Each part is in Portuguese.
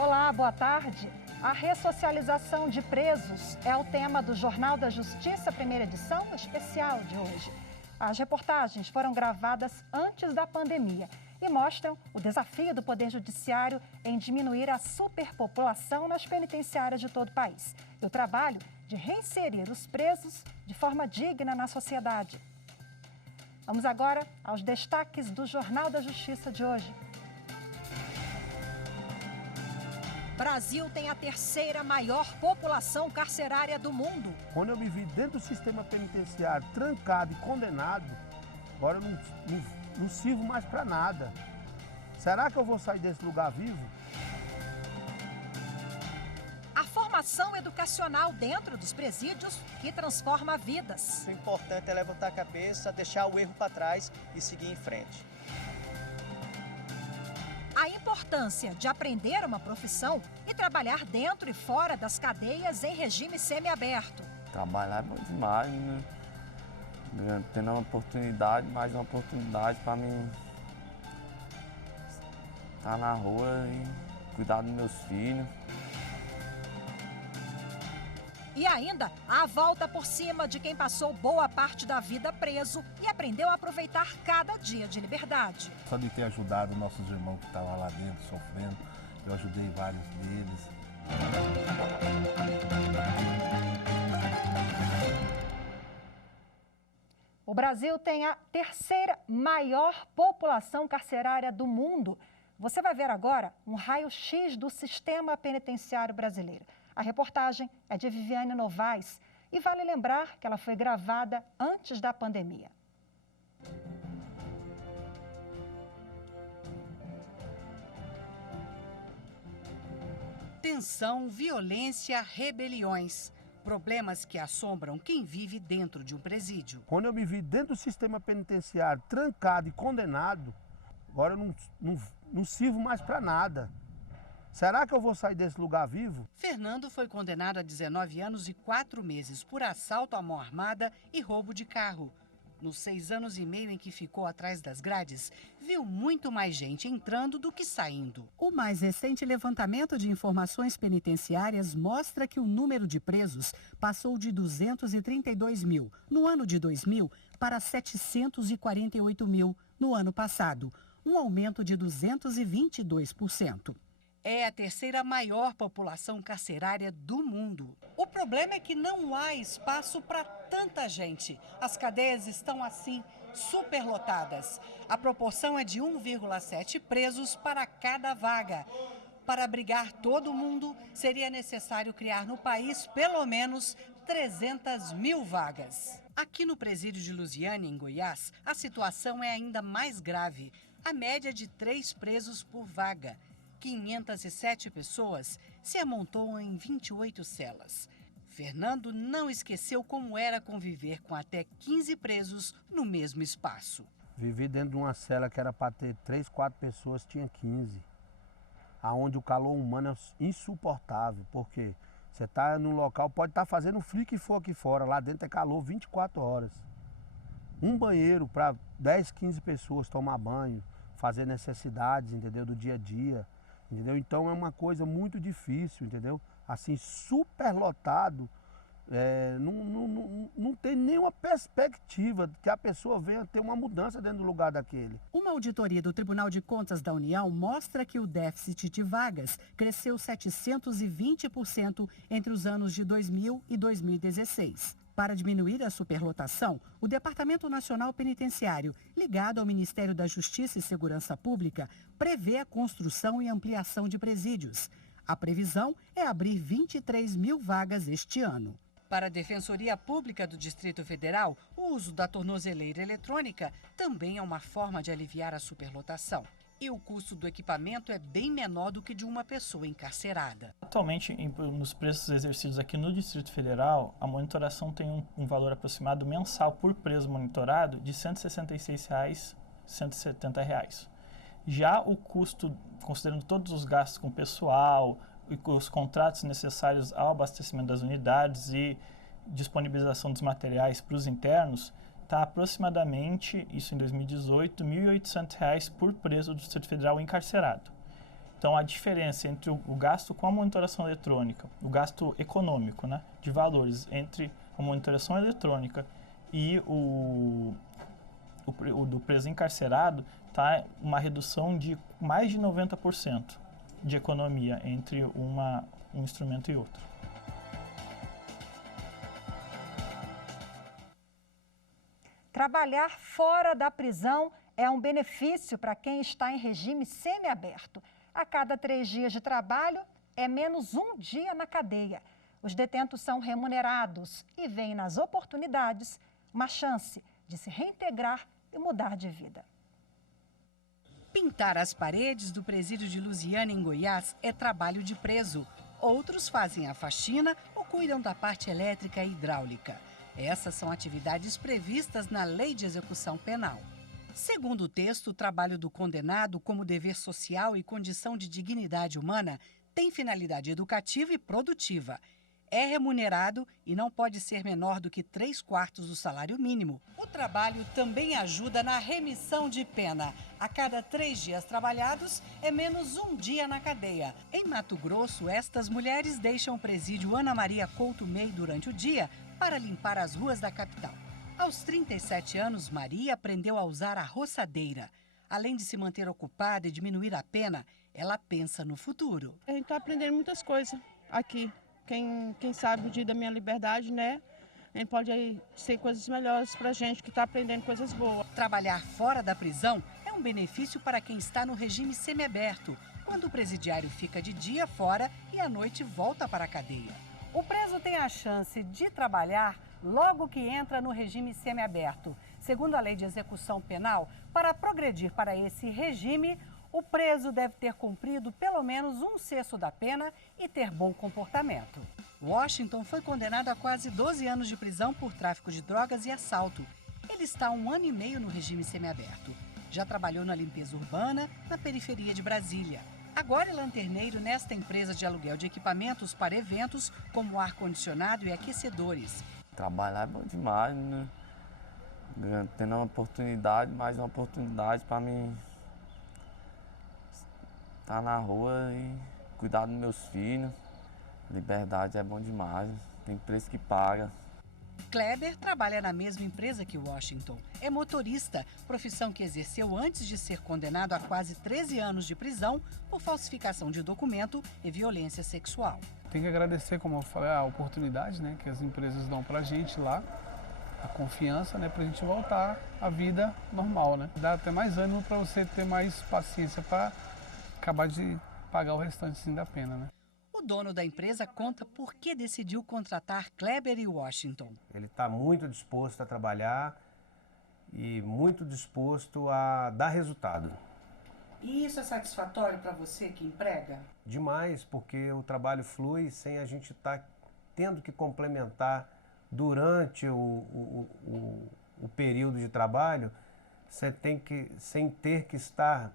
Olá, boa tarde. A ressocialização de presos é o tema do Jornal da Justiça, primeira edição especial de hoje. As reportagens foram gravadas antes da pandemia e mostram o desafio do Poder Judiciário em diminuir a superpopulação nas penitenciárias de todo o país e o trabalho de reinserir os presos de forma digna na sociedade. Vamos agora aos destaques do Jornal da Justiça de hoje. Brasil tem a terceira maior população carcerária do mundo. Quando eu me vi dentro do sistema penitenciário, trancado e condenado, agora eu não sirvo mais para nada. Será que eu vou sair desse lugar vivo? A formação educacional dentro dos presídios que transforma vidas. O importante é levantar a cabeça, deixar o erro para trás e seguir em frente. A importância de aprender uma profissão e trabalhar dentro e fora das cadeias em regime semiaberto. Trabalhar é bom demais, né? Tendo uma oportunidade, mais uma oportunidade para mim estar na rua e cuidar dos meus filhos. E ainda a volta por cima de quem passou boa parte da vida preso e aprendeu a aproveitar cada dia de liberdade. Só de ter ajudado nossos irmãos que estavam lá dentro sofrendo, eu ajudei vários deles. O Brasil tem a terceira maior população carcerária do mundo. Você vai ver agora um raio-x do sistema penitenciário brasileiro. A reportagem é de Viviane Novaes e vale lembrar que ela foi gravada antes da pandemia. Tensão, violência, rebeliões. Problemas que assombram quem vive dentro de um presídio. Quando eu me vi dentro do sistema penitenciário, trancado e condenado, agora eu não sirvo mais para nada. Será que eu vou sair desse lugar vivo? Fernando foi condenado a 19 anos e 4 meses por assalto à mão armada e roubo de carro. Nos 6 anos e meio em que ficou atrás das grades, viu muito mais gente entrando do que saindo. O mais recente levantamento de informações penitenciárias mostra que o número de presos passou de 232 mil no ano de 2000 para 748 mil no ano passado, um aumento de 222%. É a terceira maior população carcerária do mundo. O problema é que não há espaço para tanta gente. As cadeias estão assim, superlotadas. A proporção é de 1,7 presos para cada vaga. Para abrigar todo mundo, seria necessário criar no país pelo menos 300 mil vagas. Aqui no presídio de Lusiânia, em Goiás, a situação é ainda mais grave. A média é de 3 presos por vaga. 507 pessoas se amontoam em 28 celas. Fernando não esqueceu como era conviver com até 15 presos no mesmo espaço. Vivi dentro de uma cela que era para ter 3, 4 pessoas, tinha 15. Aonde o calor humano é insuportável, porque você está num local, pode estar fazendo o frio que for aqui fora, lá dentro é calor 24 horas. Um banheiro para 10, 15 pessoas tomar banho, fazer necessidades, entendeu, do dia a dia. Entendeu? Então é uma coisa muito difícil, entendeu? Assim, superlotado, não tem nenhuma perspectiva de que a pessoa venha ter uma mudança dentro do lugar daquele. Uma auditoria do Tribunal de Contas da União mostra que o déficit de vagas cresceu 720% entre os anos de 2000 e 2016. Para diminuir a superlotação, o Departamento Nacional Penitenciário, ligado ao Ministério da Justiça e Segurança Pública, prevê a construção e ampliação de presídios. A previsão é abrir 23 mil vagas este ano. Para a Defensoria Pública do Distrito Federal, o uso da tornozeleira eletrônica também é uma forma de aliviar a superlotação. E o custo do equipamento é bem menor do que de uma pessoa encarcerada. Atualmente, nos preços exercidos aqui no Distrito Federal, a monitoração tem um valor aproximado mensal por preso monitorado de R$ 166,00, R$ 170,00. Já o custo, considerando todos os gastos com pessoal e com os contratos necessários ao abastecimento das unidades e disponibilização dos materiais para os internos, está aproximadamente, isso em 2018, R$ 1.800 por preso do Distrito Federal encarcerado. Então, a diferença entre o gasto com a monitoração eletrônica, o gasto econômico, né, de valores entre a monitoração eletrônica e o do preso encarcerado, está uma redução de mais de 90% de economia entre um instrumento e outro. Trabalhar fora da prisão é um benefício para quem está em regime semiaberto. A cada 3 dias de trabalho, é menos 1 dia na cadeia. Os detentos são remunerados e veem nas oportunidades uma chance de se reintegrar e mudar de vida. Pintar as paredes do presídio de Lusiânia, em Goiás, é trabalho de preso. Outros fazem a faxina ou cuidam da parte elétrica e hidráulica. Essas são atividades previstas na Lei de Execução Penal. Segundo o texto, o trabalho do condenado como dever social e condição de dignidade humana tem finalidade educativa e produtiva. É remunerado e não pode ser menor do que 3/4 do salário mínimo. O trabalho também ajuda na remissão de pena. A cada 3 dias trabalhados, é menos 1 dia na cadeia. Em Mato Grosso, estas mulheres deixam o presídio Ana Maria Couto Mey durante o dia para limpar as ruas da capital. Aos 37 anos, Maria aprendeu a usar a roçadeira. Além de se manter ocupada e diminuir a pena, ela pensa no futuro. A gente está aprendendo muitas coisas aqui. Quem sabe o dia da minha liberdade, né? A gente pode aí ser coisas melhores para a gente que está aprendendo coisas boas. Trabalhar fora da prisão é um benefício para quem está no regime semiaberto, quando o presidiário fica de dia fora e à noite volta para a cadeia. O preso tem a chance de trabalhar logo que entra no regime semiaberto. Segundo a Lei de Execução Penal, para progredir para esse regime, o preso deve ter cumprido pelo menos 1/6 da pena e ter bom comportamento. Washington foi condenado a quase 12 anos de prisão por tráfico de drogas e assalto. Ele está há 1 ano e meio no regime semiaberto. Já trabalhou na limpeza urbana, na periferia de Brasília. Agora é lanterneiro nesta empresa de aluguel de equipamentos para eventos, como ar-condicionado e aquecedores. Trabalhar é bom demais, né? Tendo uma oportunidade, mais uma oportunidade para mim estar na rua e cuidar dos meus filhos. Liberdade é bom demais, tem preço que paga. Kleber trabalha na mesma empresa que Washington. É motorista, profissão que exerceu antes de ser condenado a quase 13 anos de prisão por falsificação de documento e violência sexual. Tem que agradecer, como eu falei, a oportunidade, né, que as empresas dão pra gente lá, a confiança, né, pra gente voltar à vida normal, né. Dá até mais ânimo para você ter mais paciência para acabar de pagar o restante sim, da pena, né. O dono da empresa conta por que decidiu contratar Kleber e Washington. Ele está muito disposto a trabalhar e muito disposto a dar resultado. E isso é satisfatório para você que emprega? Demais, porque o trabalho flui sem a gente estar tendo que complementar durante o período de trabalho, sem ter que estar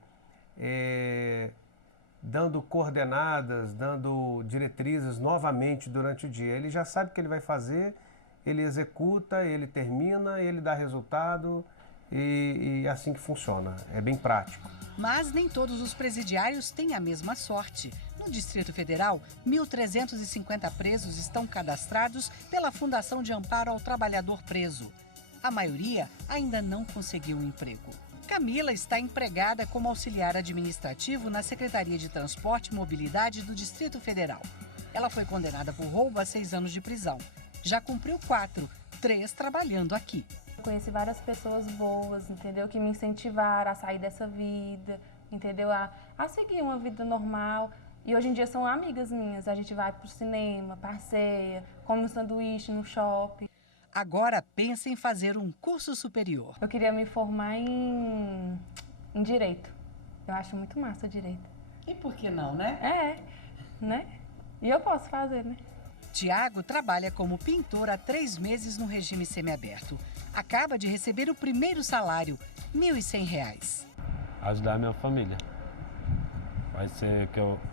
dando coordenadas, dando diretrizes novamente durante o dia. Ele já sabe o que ele vai fazer, ele executa, ele termina, ele dá resultado e assim que funciona. É bem prático. Mas nem todos os presidiários têm a mesma sorte. No Distrito Federal, 1.350 presos estão cadastrados pela Fundação de Amparo ao Trabalhador Preso. A maioria ainda não conseguiu um emprego. Camila está empregada como auxiliar administrativo na Secretaria de Transporte e Mobilidade do Distrito Federal. Ela foi condenada por roubo a 6 anos de prisão. Já cumpriu 4, 3 trabalhando aqui. Conheci várias pessoas boas, entendeu? Que me incentivaram a sair dessa vida, entendeu? A seguir uma vida normal. E hoje em dia são amigas minhas. A gente vai pro cinema, passeia, come um sanduíche no shopping. Agora pensa em fazer um curso superior. Eu queria me formar em Direito. Eu acho muito massa Direito. E por que não, né? Né? E eu posso fazer, né? Tiago trabalha como pintor há 3 meses no regime semiaberto. Acaba de receber o primeiro salário, R$ 1.100. Ajudar a minha família.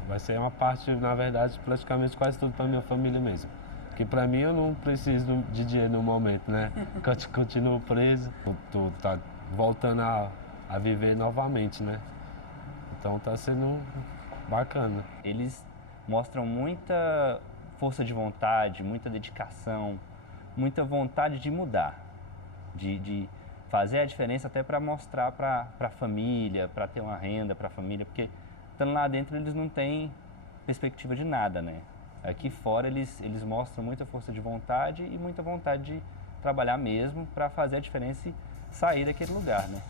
Vai ser uma parte, na verdade, praticamente quase tudo para minha família mesmo. Porque para mim eu não preciso de dinheiro no momento, né? Eu continuo preso, tô voltando a viver novamente, né? Então tá sendo Bacana. Eles mostram muita força de vontade, muita dedicação, muita vontade de mudar, de fazer a diferença até para mostrar para a família, para ter uma renda para a família, porque estando lá dentro eles não têm perspectiva de nada, né? Aqui fora eles mostram muita força de vontade e muita vontade de trabalhar mesmo para fazer a diferença e sair daquele lugar, né?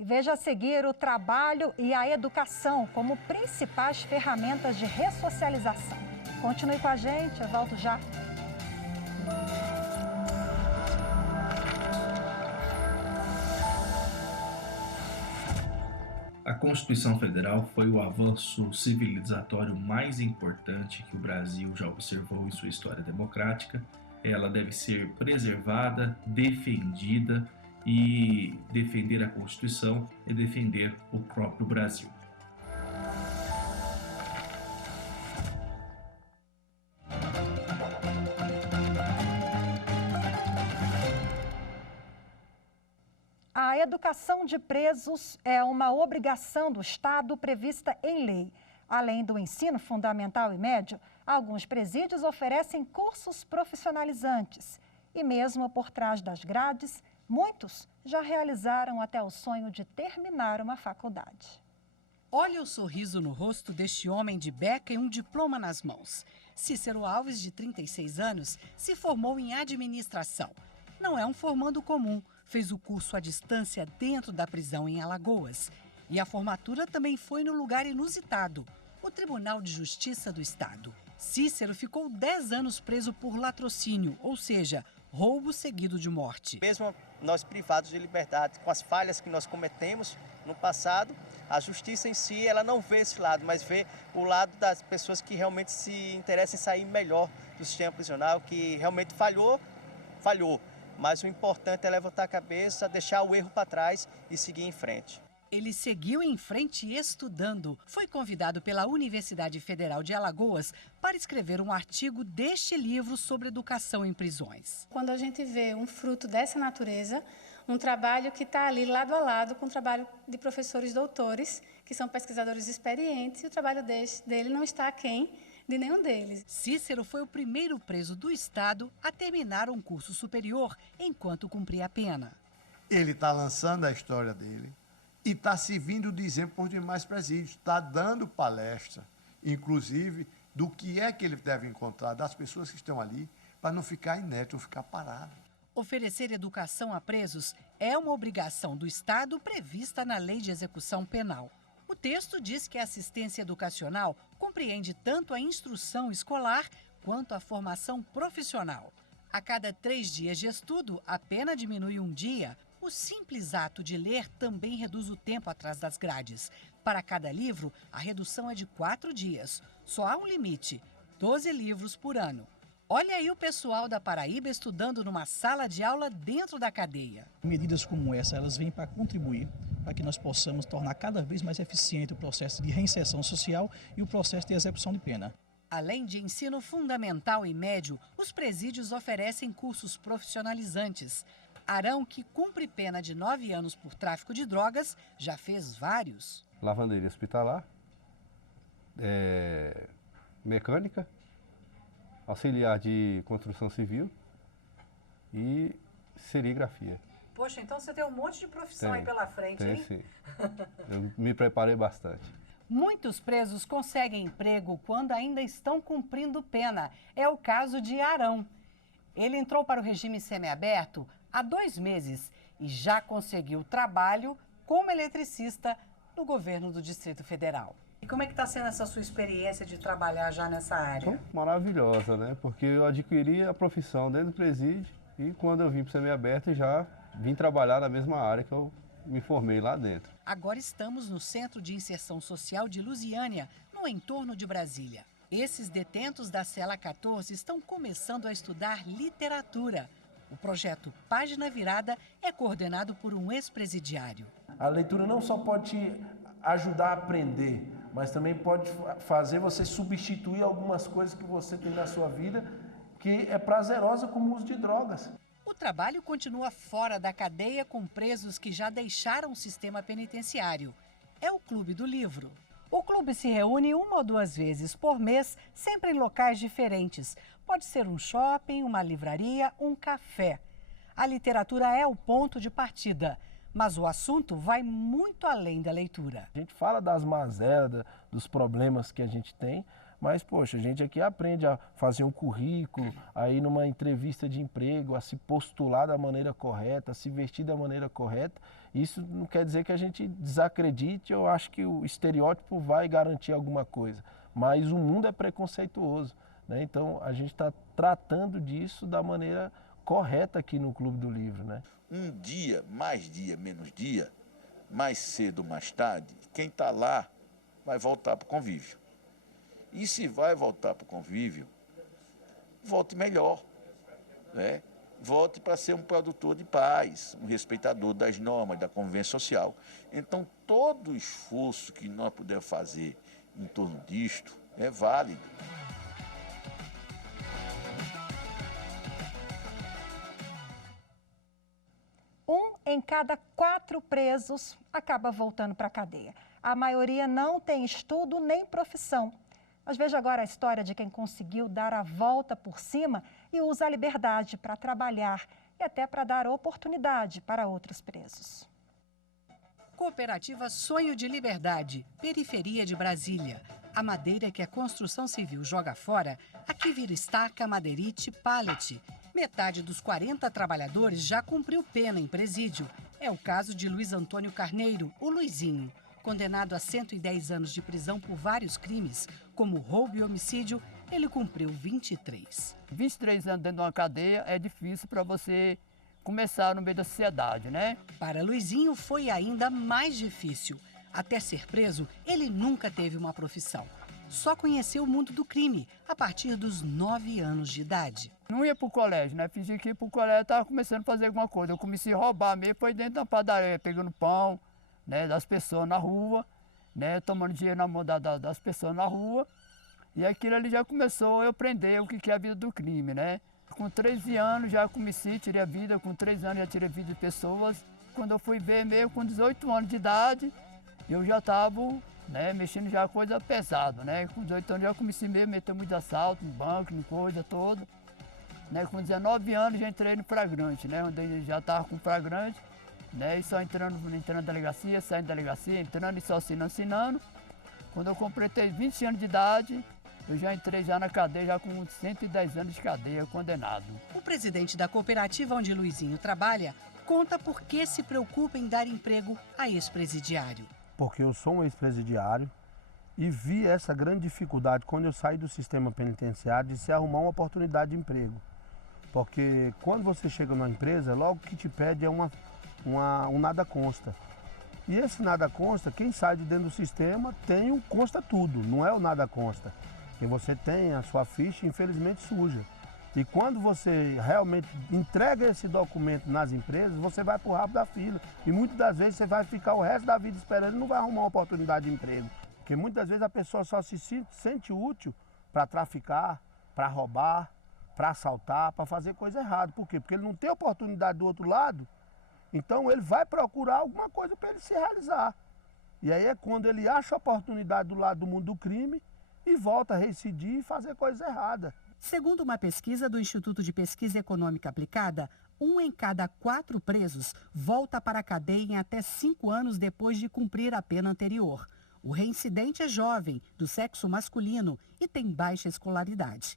E veja a seguir o trabalho e a educação como principais ferramentas de ressocialização. Continue com a gente, eu volto já. A Constituição Federal foi o avanço civilizatório mais importante que o Brasil já observou em sua história democrática. Ela deve ser preservada, defendida, e defender a Constituição é defender o próprio Brasil. A educação de presos é uma obrigação do Estado prevista em lei. Além do ensino fundamental e médio, alguns presídios oferecem cursos profissionalizantes. E mesmo por trás das grades, muitos já realizaram até o sonho de terminar uma faculdade. Olha o sorriso no rosto deste homem de beca e um diploma nas mãos. Cícero Alves, de 36 anos, se formou em administração. Não é um formando comum, fez o curso à distância dentro da prisão em Alagoas. E a formatura também foi no lugar inusitado, o Tribunal de Justiça do Estado. Cícero ficou 10 anos preso por latrocínio, ou seja, roubo seguido de morte. Mesmo nós privados de liberdade, com as falhas que nós cometemos no passado, a justiça em si, ela não vê esse lado, mas vê o lado das pessoas que realmente se interessam em sair melhor do sistema prisional, que realmente falhou. Mas o importante é levantar a cabeça, deixar o erro para trás e seguir em frente. Ele seguiu em frente estudando. Foi convidado pela Universidade Federal de Alagoas para escrever um artigo deste livro sobre educação em prisões. Quando a gente vê um fruto dessa natureza, um trabalho que está ali lado a lado com o trabalho de professores doutores, que são pesquisadores experientes, e o trabalho dele não está aquém de nenhum deles. Cícero foi o primeiro preso do Estado a terminar um curso superior enquanto cumpria a pena. Ele está lançando a história dele. E está servindo de exemplo para os demais presídios, está dando palestra, inclusive, do que é que ele deve encontrar das pessoas que estão ali, para não ficar inerte, não ficar parado. Oferecer educação a presos é uma obrigação do Estado prevista na Lei de Execução Penal. O texto diz que a assistência educacional compreende tanto a instrução escolar quanto a formação profissional. A cada 3 dias de estudo, a pena diminui 1 dia. O simples ato de ler também reduz o tempo atrás das grades. Para cada livro, a redução é de 4 dias. Só há um limite, 12 livros por ano. Olha aí o pessoal da Paraíba estudando numa sala de aula dentro da cadeia. Medidas como essa, elas vêm para contribuir para que nós possamos tornar cada vez mais eficiente o processo de reinserção social e o processo de execução de pena. Além de ensino fundamental e médio, os presídios oferecem cursos profissionalizantes. Arão, que cumpre pena de 9 anos por tráfico de drogas, já fez vários. Lavanderia hospitalar, mecânica, auxiliar de construção civil e serigrafia. Poxa, então você tem um monte de profissão aí pela frente, hein? Sim. Eu me preparei bastante. Muitos presos conseguem emprego quando ainda estão cumprindo pena. É o caso de Arão. Ele entrou para o regime semiaberto há 2 meses e já conseguiu trabalho como eletricista no governo do Distrito Federal. E como é que está sendo essa sua experiência de trabalhar já nessa área? Maravilhosa, né? Porque eu adquiri a profissão dentro do presídio e quando eu vim para o semiaberto já vim trabalhar na mesma área que eu me formei lá dentro. Agora estamos no Centro de Inserção Social de Lusiânia, no entorno de Brasília. Esses detentos da Cela 14 estão começando a estudar literatura. O projeto Página Virada é coordenado por um ex-presidiário. A leitura não só pode te ajudar a aprender, mas também pode fazer você substituir algumas coisas que você tem na sua vida que é prazerosa, como o uso de drogas. O trabalho continua fora da cadeia com presos que já deixaram o sistema penitenciário. É o Clube do Livro. O clube se reúne 1 ou 2 vezes por mês, sempre em locais diferentes. Pode ser um shopping, uma livraria, um café. A literatura é o ponto de partida, mas o assunto vai muito além da leitura. A gente fala das mazelas, dos problemas que a gente tem, mas, poxa, a gente aqui aprende a fazer um currículo, a ir numa entrevista de emprego, a se postular da maneira correta, a se vestir da maneira correta. Isso não quer dizer que a gente desacredite, eu acho que o estereótipo vai garantir alguma coisa, mas o mundo é preconceituoso, né? Então, a gente está tratando disso da maneira correta aqui no Clube do Livro, né? Um dia, menos dia, mais cedo ou mais tarde, quem está lá vai voltar para o convívio. E se vai voltar para o convívio, volte melhor, né? Volte para ser um produtor de paz, um respeitador das normas, da convivência social. Então, todo o esforço que nós pudermos fazer em torno disto é válido. Um em cada 4 presos acaba voltando para a cadeia. A maioria não tem estudo nem profissão. Mas veja agora a história de quem conseguiu dar a volta por cima e usa a liberdade para trabalhar e até para dar oportunidade para outros presos. Cooperativa Sonho de Liberdade, periferia de Brasília. A madeira que a construção civil joga fora, aqui vira estaca, madeirite, pallet. Metade dos 40 trabalhadores já cumpriu pena em presídio. É o caso de Luiz Antônio Carneiro, o Luizinho. Condenado a 110 anos de prisão por vários crimes, como roubo e homicídio, ele cumpriu 23. 23 anos dentro de uma cadeia é difícil para você começar no meio da sociedade, né? Para Luizinho foi ainda mais difícil. Até ser preso, ele nunca teve uma profissão. Só conheceu o mundo do crime a partir dos 9 anos de idade. Não ia para o colégio, né? Fingi que ia para o colégio, estava começando a fazer alguma coisa. Eu comecei a roubar mesmo, foi dentro da padaria, pegando pão, né, das pessoas na rua, né, tomando dinheiro na mão das pessoas na rua. E aquilo ali já começou eu aprender o que é a vida do crime, né? Com 13 anos já comecei, tirei a vida, com 3 anos já tirei a vida de pessoas. Quando eu fui ver mesmo, com 18 anos de idade, eu já estava, né, mexendo já coisa pesada, né? Com 18 anos já comecei mesmo a meter muito assalto em banco, em coisa toda. Né? Com 19 anos já entrei no flagrante, né? Onde eu já estava com flagrante. Né, e só entrando na delegacia, saindo da delegacia, entrando e só assinando. Quando eu completei 20 anos de idade, eu já entrei já na cadeia, já com 110 anos de cadeia, condenado. O presidente da cooperativa onde Luizinho trabalha conta por que se preocupa em dar emprego a ex-presidiário. Porque eu sou um ex-presidiário e vi essa grande dificuldade quando eu saí do sistema penitenciário de se arrumar uma oportunidade de emprego. Porque quando você chega numa empresa, logo que te pede é um nada consta. E esse nada consta, quem sai de dentro do sistema tem o consta tudo, não é o nada consta. Porque você tem a sua ficha, infelizmente, suja. E quando você realmente entrega esse documento nas empresas, você vai para o rabo da fila. E muitas das vezes você vai ficar o resto da vida esperando e não vai arrumar uma oportunidade de emprego. Porque muitas vezes a pessoa só se sente útil para traficar, para roubar, para assaltar, para fazer coisa errada. Por quê? Porque ele não tem oportunidade do outro lado. Então ele vai procurar alguma coisa para ele se realizar. E aí é quando ele acha a oportunidade do lado do mundo do crime e volta a reincidir e fazer coisa errada. Segundo uma pesquisa do Instituto de Pesquisa Econômica Aplicada, 1 em cada 4 presos volta para a cadeia em até 5 anos depois de cumprir a pena anterior. O reincidente é jovem, do sexo masculino e tem baixa escolaridade.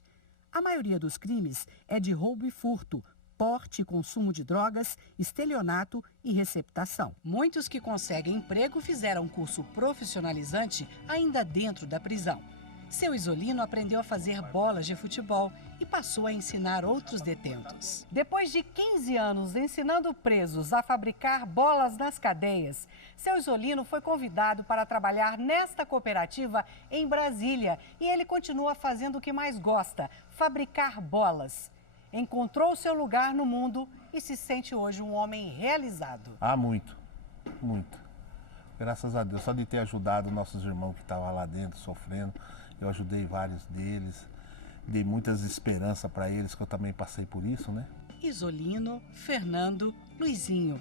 A maioria dos crimes é de roubo e furto, porte e consumo de drogas, estelionato e receptação. Muitos que conseguem emprego fizeram curso profissionalizante ainda dentro da prisão. Seu Isolino aprendeu a fazer bolas de futebol e passou a ensinar outros detentos. Depois de 15 anos ensinando presos a fabricar bolas nas cadeias, seu Isolino foi convidado para trabalhar nesta cooperativa em Brasília e ele continua fazendo o que mais gosta, fabricar bolas. Encontrou seu lugar no mundo e se sente hoje um homem realizado. Ah, muito, muito. Graças a Deus, só de ter ajudado nossos irmãos que estavam lá dentro sofrendo, eu ajudei vários deles, dei muitas esperanças para eles, que eu também passei por isso, né? Isolino, Fernando, Luizinho.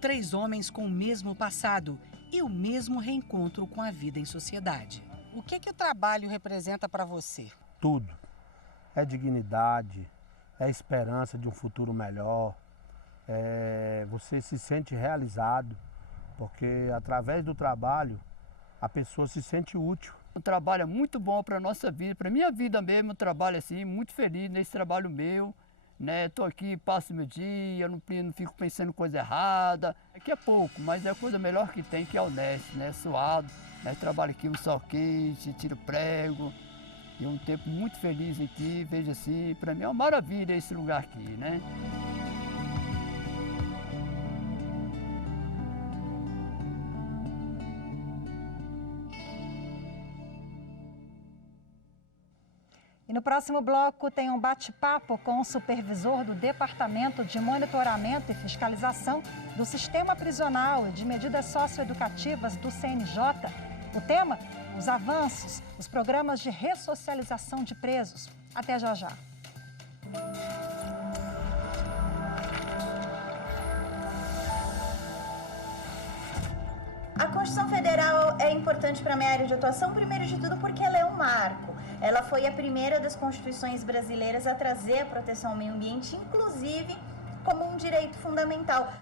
3 homens com o mesmo passado e o mesmo reencontro com a vida em sociedade. O que o trabalho representa para você? Tudo. É dignidade, é esperança de um futuro melhor. Você se sente realizado, porque através do trabalho a pessoa se sente útil. O trabalho é muito bom para a nossa vida, para a minha vida mesmo, eu trabalho assim, muito feliz nesse trabalho meu. Estou aqui, passo meu dia, não fico pensando coisa errada. Aqui é pouco, mas é a coisa melhor que tem, que é honesto, suado. Trabalho aqui um sol quente, tiro prego. E um tempo muito feliz aqui, veja assim, para mim é uma maravilha esse lugar aqui, E no próximo bloco tem um bate-papo com o supervisor do Departamento de Monitoramento e Fiscalização do Sistema Prisional e de Medidas Socioeducativas do CNJ. O tema, os avanços, os programas de ressocialização de presos. Até já já. A Constituição Federal é importante para a minha área de atuação, primeiro de tudo porque ela é um marco. Ela foi a primeira das constituições brasileiras a trazer a proteção ao meio ambiente, inclusive como um direito fundamental.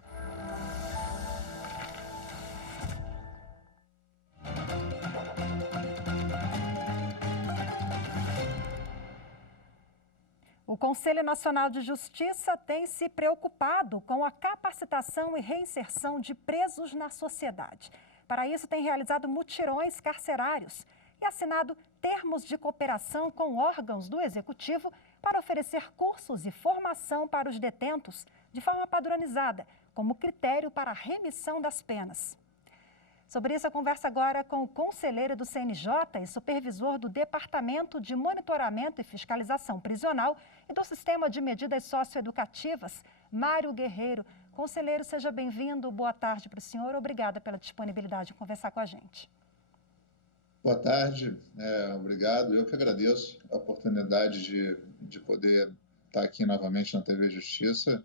O Conselho Nacional de Justiça tem se preocupado com a capacitação e reinserção de presos na sociedade. Para isso, tem realizado mutirões carcerários e assinado termos de cooperação com órgãos do Executivo para oferecer cursos e formação para os detentos de forma padronizada, como critério para a remissão das penas. Sobre isso, eu converso agora com o conselheiro do CNJ e supervisor do Departamento de Monitoramento e Fiscalização Prisional e do Sistema de Medidas Socioeducativas, Mário Guerreiro. Conselheiro, seja bem-vindo. Boa tarde para o senhor. Obrigada pela disponibilidade de conversar com a gente. Boa tarde, obrigado. Eu que agradeço a oportunidade de poder estar aqui novamente na TV Justiça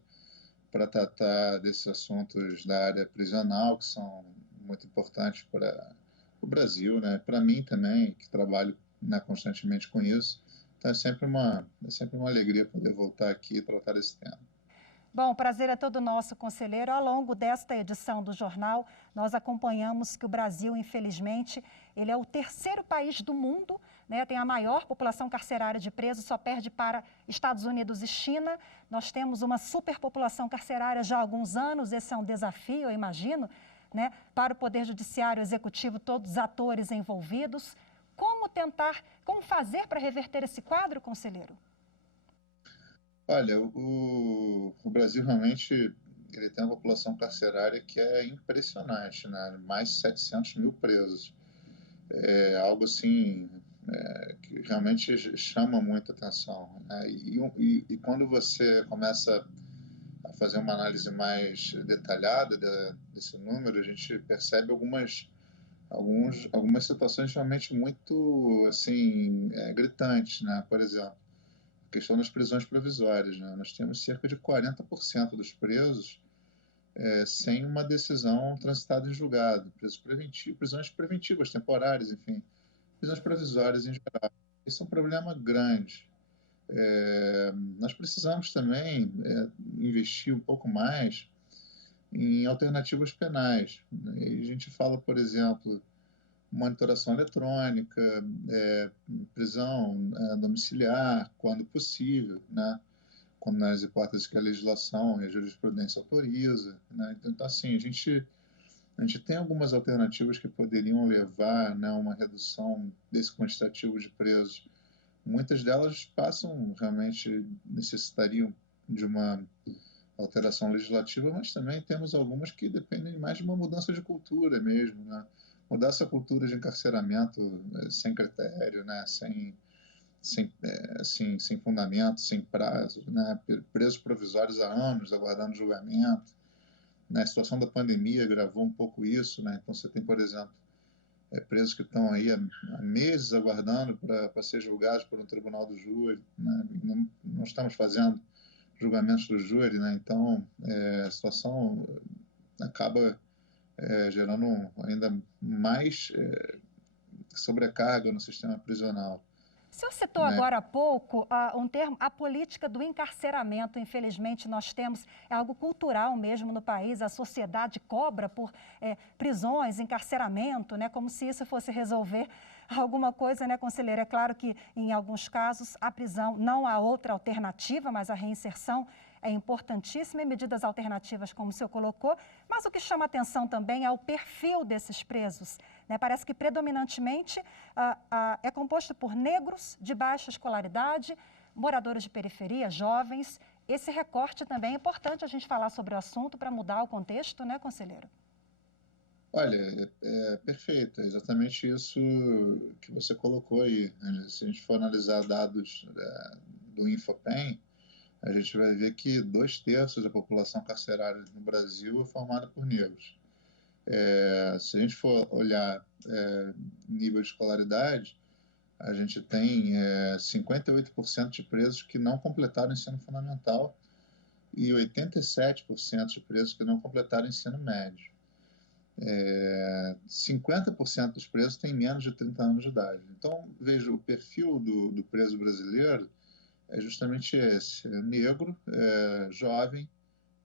para tratar desses assuntos da área prisional, que são muito importantes para o Brasil, para mim também, que trabalho constantemente com isso. Então é sempre uma alegria poder voltar aqui e tratar desse tema. Bom, o prazer é todo nosso, conselheiro. Ao longo desta edição do jornal, nós acompanhamos que o Brasil, infelizmente, ele é o 3º país do mundo, tem a maior população carcerária de presos, só perde para Estados Unidos e China. Nós temos uma superpopulação carcerária já há alguns anos, esse é um desafio, eu imagino, para o Poder Judiciário, Executivo, todos os atores envolvidos. Como fazer para reverter esse quadro, conselheiro? Olha, o Brasil realmente ele tem uma população carcerária que é impressionante, mais de 700 mil presos. É algo assim que realmente chama muita atenção. E quando você começa a fazer uma análise mais detalhada desse número, a gente percebe algumas situações realmente muito assim, gritantes, Por exemplo, a questão das prisões provisórias. Nós temos cerca de 40% dos presos sem uma decisão transitada em julgado, prisões preventivas, temporárias, enfim, prisões provisórias em geral. Esse é um problema grande. Nós precisamos também investir um pouco mais em alternativas penais. E a gente fala, por exemplo, monitoração eletrônica, prisão domiciliar, quando possível, quando nas hipóteses que a legislação e a jurisprudência autoriza. Então, assim, a gente tem algumas alternativas que poderiam levar a uma redução desse quantitativo de presos. Muitas delas necessitariam de uma alteração legislativa, mas também temos algumas que dependem mais de uma mudança de cultura mesmo, Mudar essa cultura de encarceramento sem critério, sem fundamento, sem prazo, presos provisórios há anos aguardando julgamento. A situação da pandemia agravou um pouco isso, Então você tem, por exemplo, presos que estão aí há meses aguardando para ser julgados por um tribunal do júri. Não estamos fazendo julgamentos do júri, né? Então, a situação acaba gerando ainda mais sobrecarga no sistema prisional. O senhor citou agora há pouco um termo, a política do encarceramento. Infelizmente, nós temos, é algo cultural mesmo no país, a sociedade cobra por prisões, encarceramento, né, como se isso fosse resolver alguma coisa, né, conselheiro? É claro que, em alguns casos, a prisão não há outra alternativa, mas a reinserção é importantíssima e medidas alternativas, como o senhor colocou. Mas o que chama atenção também é o perfil desses presos, né? Parece que, predominantemente, é composto por negros de baixa escolaridade, moradores de periferia, jovens. Esse recorte também é importante a gente falar sobre o assunto para mudar o contexto, né, conselheiro? Olha, perfeito, é exatamente isso que você colocou aí. Se a gente for analisar dados do Infopen, a gente vai ver que 2/3 da população carcerária no Brasil é formada por negros. Se a gente for olhar nível de escolaridade, a gente tem 58% de presos que não completaram o ensino fundamental e 87% de presos que não completaram o ensino médio. 50% dos presos têm menos de 30 anos de idade. Então, veja, o perfil do preso brasileiro é justamente esse: negro, jovem,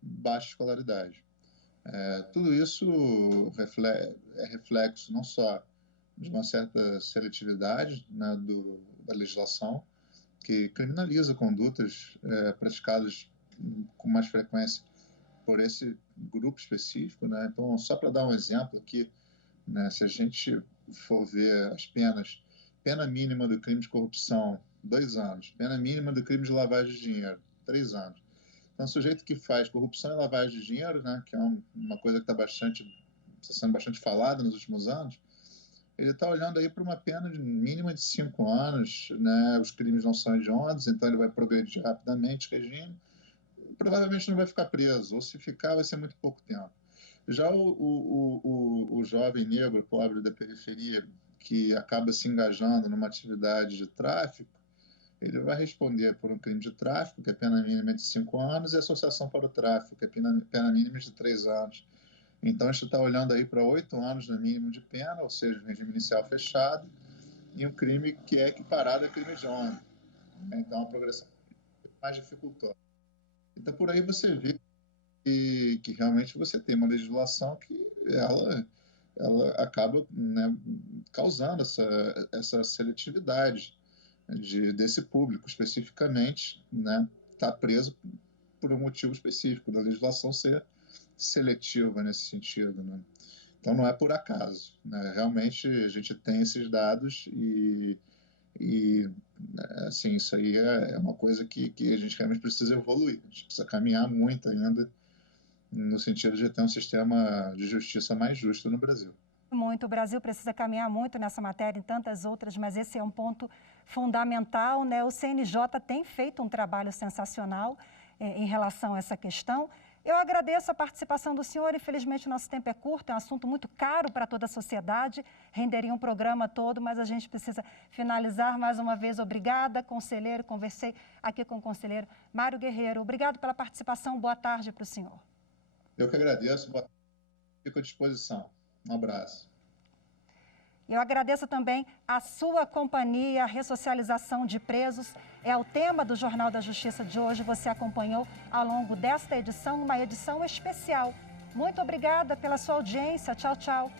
baixa escolaridade. Tudo isso é reflexo não só de uma certa seletividade, né, da legislação, que criminaliza condutas praticadas com mais frequência por esse grupo específico, né? Então, só para dar um exemplo aqui, né, se a gente for ver as penas, pena mínima do crime de corrupção, 2 anos. Pena mínima do crime de lavagem de dinheiro, 3 anos. Então, o sujeito que faz corrupção e lavagem de dinheiro, né, que é uma coisa que está sendo bastante falada nos últimos anos, ele está olhando aí para uma pena mínima de 5 anos, né? Os crimes não são hediondos, então ele vai progredir rapidamente o regime, provavelmente não vai ficar preso, ou se ficar vai ser muito pouco tempo. Já o jovem negro, pobre da periferia, que acaba se engajando numa atividade de tráfico, ele vai responder por um crime de tráfico, que é pena mínima de 5 anos, e associação para o tráfico, que é pena mínima de 3 anos. Então, a gente está olhando aí para 8 anos no mínimo de pena, ou seja, regime inicial fechado, e um crime que é equiparado a crime hediondo. Então, a progressão é mais dificultosa. Então, por aí você vê que realmente você tem uma legislação que ela acaba, né, causando essa seletividade desse público, especificamente, né, tá preso por um motivo específico, da legislação ser seletiva nesse sentido, né? Então, não é por acaso, né? Realmente, a gente tem esses dados e assim, isso aí é uma coisa que a gente realmente precisa evoluir. A gente precisa caminhar muito ainda no sentido de ter um sistema de justiça mais justo no Brasil. Muito. O Brasil precisa caminhar muito nessa matéria e tantas outras, mas esse é um ponto fundamental, né? O CNJ tem feito um trabalho sensacional em relação a essa questão. Eu agradeço a participação do senhor. Infelizmente, o nosso tempo é curto, é um assunto muito caro para toda a sociedade, renderia um programa todo, mas a gente precisa finalizar. Mais uma vez, obrigada, conselheiro. Conversei aqui com o conselheiro Mário Guerreiro. Obrigado pela participação. Boa tarde para o senhor. Eu que agradeço. Fico à disposição. Um abraço. Eu agradeço também a sua companhia. A ressocialização de presos é o tema do Jornal da Justiça de hoje. Você acompanhou ao longo desta edição, uma edição especial. Muito obrigada pela sua audiência. Tchau, tchau.